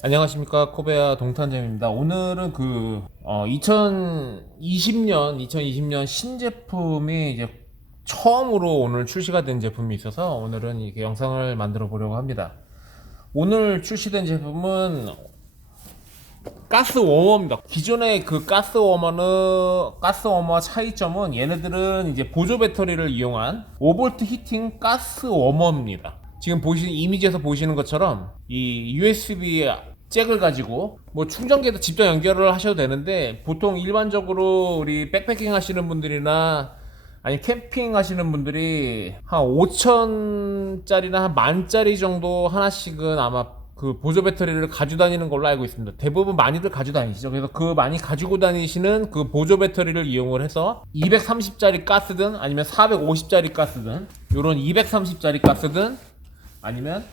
안녕하십니까, 코베아 동탄잼입니다. 오늘은 2020년 신제품이 이제 처음으로 오늘 출시가 된 제품이 있어서 오늘은 이렇게 영상을 만들어 보려고 합니다. 오늘 출시된 제품은 가스 워머입니다. 기존의 그 가스 워머 차이점은 얘네들은 이제 보조 배터리를 이용한 5V 히팅 가스 워머입니다. 지금 보시는 이미지에서 보시는 것처럼 이 USB 잭을 가지고 뭐 충전기에도 직접 연결을 하셔도 되는데, 보통 일반적으로 우리 백패킹 하시는 분들이나 아니 캠핑 하시는 분들이 한 5천짜리나 한 만짜리 정도 하나씩은 아마 그 보조 배터리를 가지고 다니는 걸로 알고 있습니다. 대부분 많이들 가지고 다니시죠. 그래서 그 많이 가지고 다니시는 그 보조 배터리를 이용을 해서 230짜리 가스든 아니면 450짜리 가스든, 요런 230짜리 가스든 아니면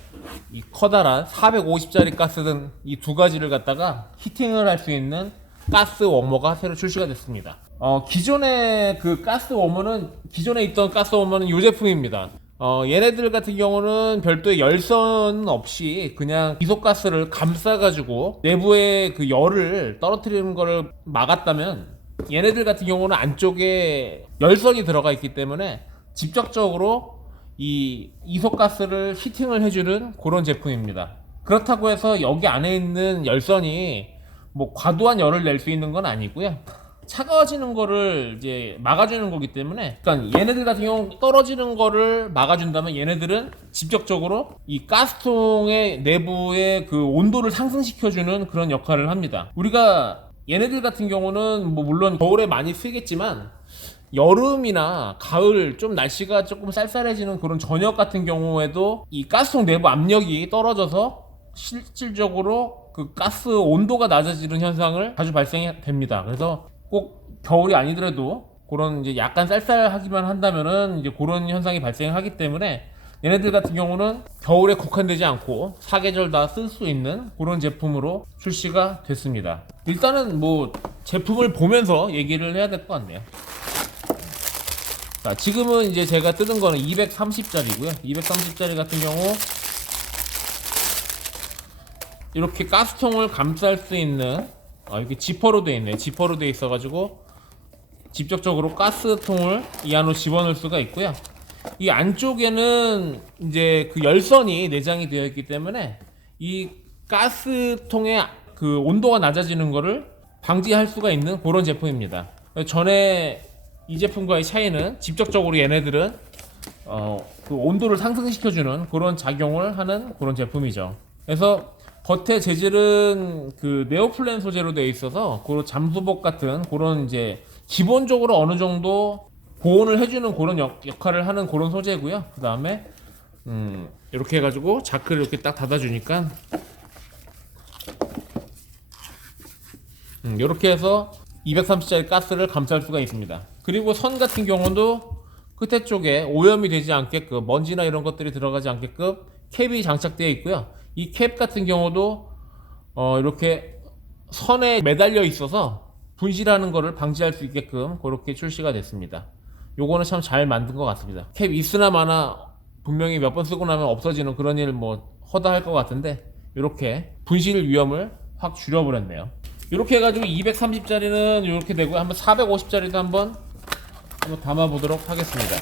이 커다란 450짜리 가스든, 이 두 가지를 갖다가 히팅을 할 수 있는 가스 워머가 새로 출시가 됐습니다. 기존의 그 가스 워머는, 기존에 있던 가스 워머는 이 제품입니다. 얘네들 같은 경우는 별도의 열선 없이 그냥 이소가스를 감싸가지고 내부에 그 열을 떨어뜨리는 거를 막았다면, 얘네들 같은 경우는 안쪽에 열선이 들어가 있기 때문에 직접적으로 이 이소가스를 히팅을 해주는 그런 제품입니다. 그렇다고 해서 여기 안에 있는 열선이 뭐 과도한 열을 낼 수 있는 건 아니고요. 차가워지는 거를 이제 막아주는 거기 때문에, 그러니까 얘네들 같은 경우 떨어지는 거를 막아준다면 얘네들은 직접적으로 이 가스통의 내부의 그 온도를 상승시켜주는 그런 역할을 합니다. 우리가 얘네들 같은 경우는 뭐 물론 겨울에 많이 쓰겠지만, 여름이나 가을 좀 날씨가 조금 쌀쌀해지는 그런 저녁 같은 경우에도 이 가스통 내부 압력이 떨어져서 실질적으로 그 가스 온도가 낮아지는 현상을 자주 발생이 됩니다. 그래서 꼭 겨울이 아니더라도 그런 이제 약간 쌀쌀하기만 한다면은 이제 그런 현상이 발생하기 때문에, 얘네들 같은 경우는 겨울에 국한되지 않고 사계절 다 쓸 수 있는 그런 제품으로 출시가 됐습니다. 일단은 뭐 제품을 보면서 얘기를 해야 될 것 같네요. 자, 지금은 이제 제가 뜯은 거는 230짜리고요. 230짜리 같은 경우 이렇게 가스통을 감쌀 수 있는, 이렇게 지퍼로 되어 있네. 지퍼로 되어 있어가지고 직접적으로 가스통을 이 안으로 집어넣을 수가 있고요. 이 안쪽에는 이제 그 열선이 내장이 되어 있기 때문에 이 가스통의 그 온도가 낮아지는 거를 방지할 수가 있는 그런 제품입니다. 전에 이 제품과의 차이는 직접적으로 얘네들은 그 온도를 상승시켜주는 그런 작용을 하는 그런 제품이죠. 그래서 겉에 재질은 그 네오플랜 소재로 되어 있어서 그 잠수복 같은 그런 이제 기본적으로 어느 정도 보온을 해주는 그런 역할을 하는 그런 소재고요. 그 다음에 이렇게 해가지고 자크를 이렇게 딱 닫아주니까 이렇게 해서 230짜리 가스를 감쌀 수가 있습니다. 그리고 선 같은 경우도 끝에 쪽에 오염이 되지 않게끔, 먼지나 이런 것들이 들어가지 않게끔 캡이 장착되어 있고요. 이 캡 같은 경우도 이렇게 선에 매달려 있어서 분실하는 것을 방지할 수 있게끔 그렇게 출시가 됐습니다. 요거는 참 잘 만든 것 같습니다. 캡 있으나 마나 분명히 몇 번 쓰고 나면 없어지는 그런 일 뭐 허다할 것 같은데, 이렇게 분실 위험을 확 줄여버렸네요. 이렇게 해가지고 230짜리는 이렇게 되고, 한번 450짜리도 한번 담아보도록 하겠습니다.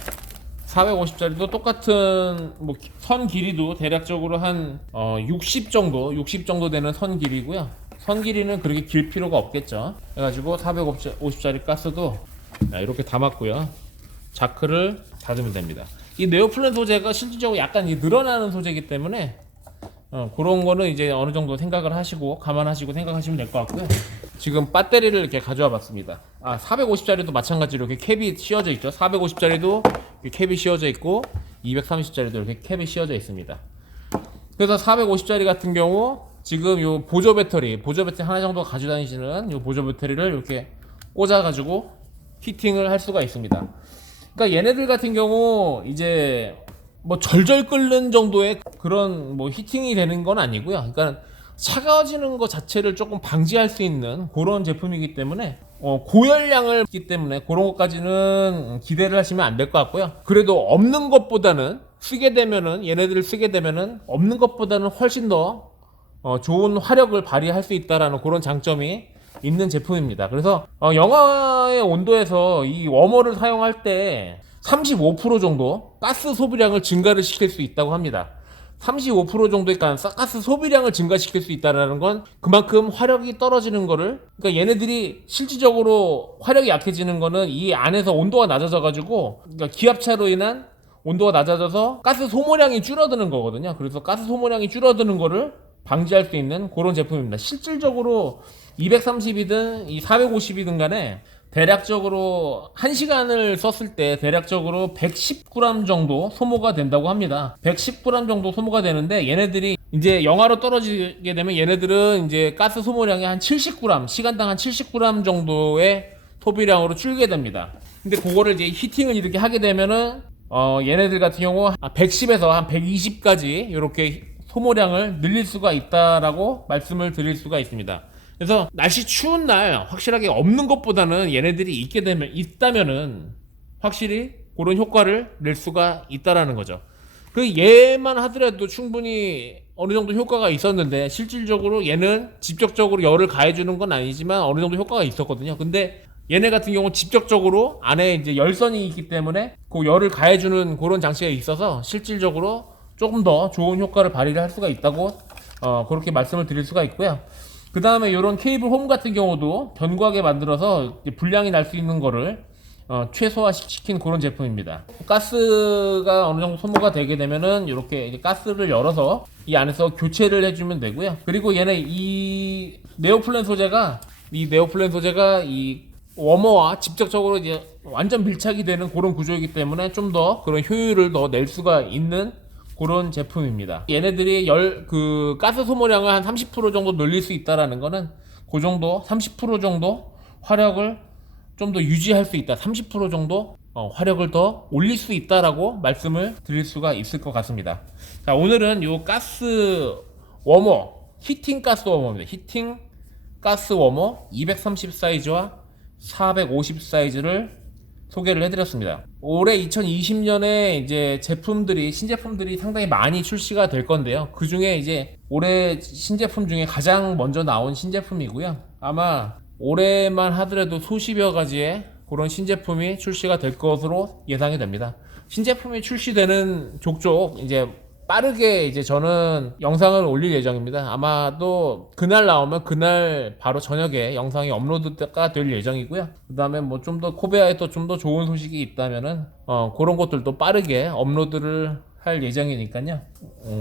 450짜리도 똑같은 뭐 선 길이도 대략적으로 한 60 정도 되는 선 길이고요. 선 길이는 그렇게 길 필요가 없겠죠. 해가지고 450짜리 가스도 이렇게 담았고요. 자크를 닫으면 됩니다. 이 네오플랜 소재가 실질적으로 약간 늘어나는 소재이기 때문에 그런 거는 이제 어느 정도 생각을 하시고 감안하시고 생각하시면 될 것 같고요. 지금 배터리를 이렇게 가져와 봤습니다. 450짜리도 마찬가지로 이렇게 캡이 씌워져 있죠. 450짜리도 캡이 씌워져 있고 230짜리도 이렇게 캡이 씌워져 있습니다. 그래서 450짜리 같은 경우 지금 요 보조 배터리 하나 정도 가지고 다니시는 요 보조 배터리를 이렇게 꽂아 가지고 히팅을 할 수가 있습니다. 그러니까 얘네들 같은 경우 이제 뭐 절절 끓는 정도의 그런 뭐 히팅이 되는 건 아니고요. 그러니까 차가워지는 것 자체를 조금 방지할 수 있는 그런 제품이기 때문에 고열량을 있기 때문에 그런 것까지는 기대를 하시면 안 될 것 같고요. 그래도 없는 것보다는, 쓰게 되면은 얘네들을 쓰게 되면은 없는 것보다는 훨씬 더 좋은 화력을 발휘할 수 있다라는 그런 장점이 있는 제품입니다. 그래서 영하의 온도에서 이 워머를 사용할 때 35% 정도 가스 소비량을 증가를 시킬 수 있다고 합니다. 35% 정도의 가스 소비량을 증가시킬 수 있다는 건 그만큼 화력이 떨어지는 거를, 그러니까 얘네들이 실질적으로 화력이 약해지는 거는 이 안에서 온도가 낮아져 가지고, 그러니까 기압차로 인한 온도가 낮아져서 가스 소모량이 줄어드는 거거든요. 그래서 가스 소모량이 줄어드는 거를 방지할 수 있는 그런 제품입니다. 실질적으로 230이든 이 450이든 간에 대략적으로 1시간을 썼을 때 대략적으로 110g 정도 소모가 된다고 합니다. 110g 정도 소모가 되는데, 얘네들이 이제 영하로 떨어지게 되면 얘네들은 이제 가스 소모량이 한 70g, 시간당 한 70g 정도의 소비량으로 줄게 됩니다. 근데 그거를 이제 히팅을 이렇게 하게 되면은 얘네들 같은 경우 110에서 한 120까지 이렇게 소모량을 늘릴 수가 있다라고 말씀을 드릴 수가 있습니다. 그래서 날씨 추운 날 확실하게 없는 것보다는 얘네들이 있다면은 확실히 그런 효과를 낼 수가 있다라는 거죠. 그 얘만 하더라도 충분히 어느 정도 효과가 있었는데, 실질적으로 얘는 직접적으로 열을 가해주는 건 아니지만 어느 정도 효과가 있었거든요. 근데 얘네 같은 경우는 직접적으로 안에 이제 열선이 있기 때문에 그 열을 가해주는 그런 장치가 있어서 실질적으로 조금 더 좋은 효과를 발휘를 할 수가 있다고 그렇게 말씀을 드릴 수가 있고요. 그 다음에 이런 케이블 홈 같은 경우도 견고하게 만들어서 불량이 날 수 있는 거를 최소화시킨 그런 제품입니다. 가스가 어느 정도 소모가 되게 되면은 이렇게 가스를 열어서 이 안에서 교체를 해주면 되고요. 그리고 얘네 이 네오플랜 소재가 이 워머와 직접적으로 이제 완전 밀착이 되는 그런 구조이기 때문에 좀 더 그런 효율을 더 낼 수가 있는 그런 제품입니다. 얘네들이 가스 소모량을 한 30% 정도 늘릴 수 있다라는 거는 그 정도 30% 정도 화력을 좀 더 유지할 수 있다. 30% 정도 화력을 더 올릴 수 있다라고 말씀을 드릴 수가 있을 것 같습니다. 자, 오늘은 요 가스 워머, 히팅 가스 워머입니다. 히팅 가스 워머 230 사이즈와 450 사이즈를 소개를 해드렸습니다. 올해 2020년에 이제 신제품들이 상당히 많이 출시가 될 건데요. 그 중에 이제 올해 신제품 중에 가장 먼저 나온 신제품이고요. 아마 올해만 하더라도 수십여 가지의 그런 신제품이 출시가 될 것으로 예상이 됩니다. 신제품이 출시되는 족족 이제 빠르게 이제 저는 영상을 올릴 예정입니다. 아마도 그날 나오면 그날 바로 저녁에 영상이 업로드가 될 예정이고요. 그 다음에 뭐 좀 더 코베아에 또 좀 더 좋은 소식이 있다면은 그런 것들도 빠르게 업로드를 할 예정이니까요.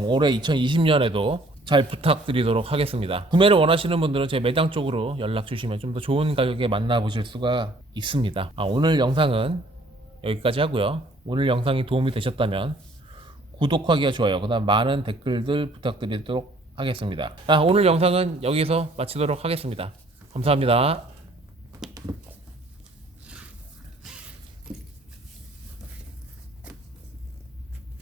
올해 2020년에도 잘 부탁드리도록 하겠습니다. 구매를 원하시는 분들은 제 매장 쪽으로 연락 주시면 좀 더 좋은 가격에 만나보실 수가 있습니다. 오늘 영상은 여기까지 하고요. 오늘 영상이 도움이 되셨다면 구독하기와 좋아요, 그 다음 많은 댓글들 부탁드리도록 하겠습니다. 오늘 영상은 여기서 마치도록 하겠습니다. 감사합니다.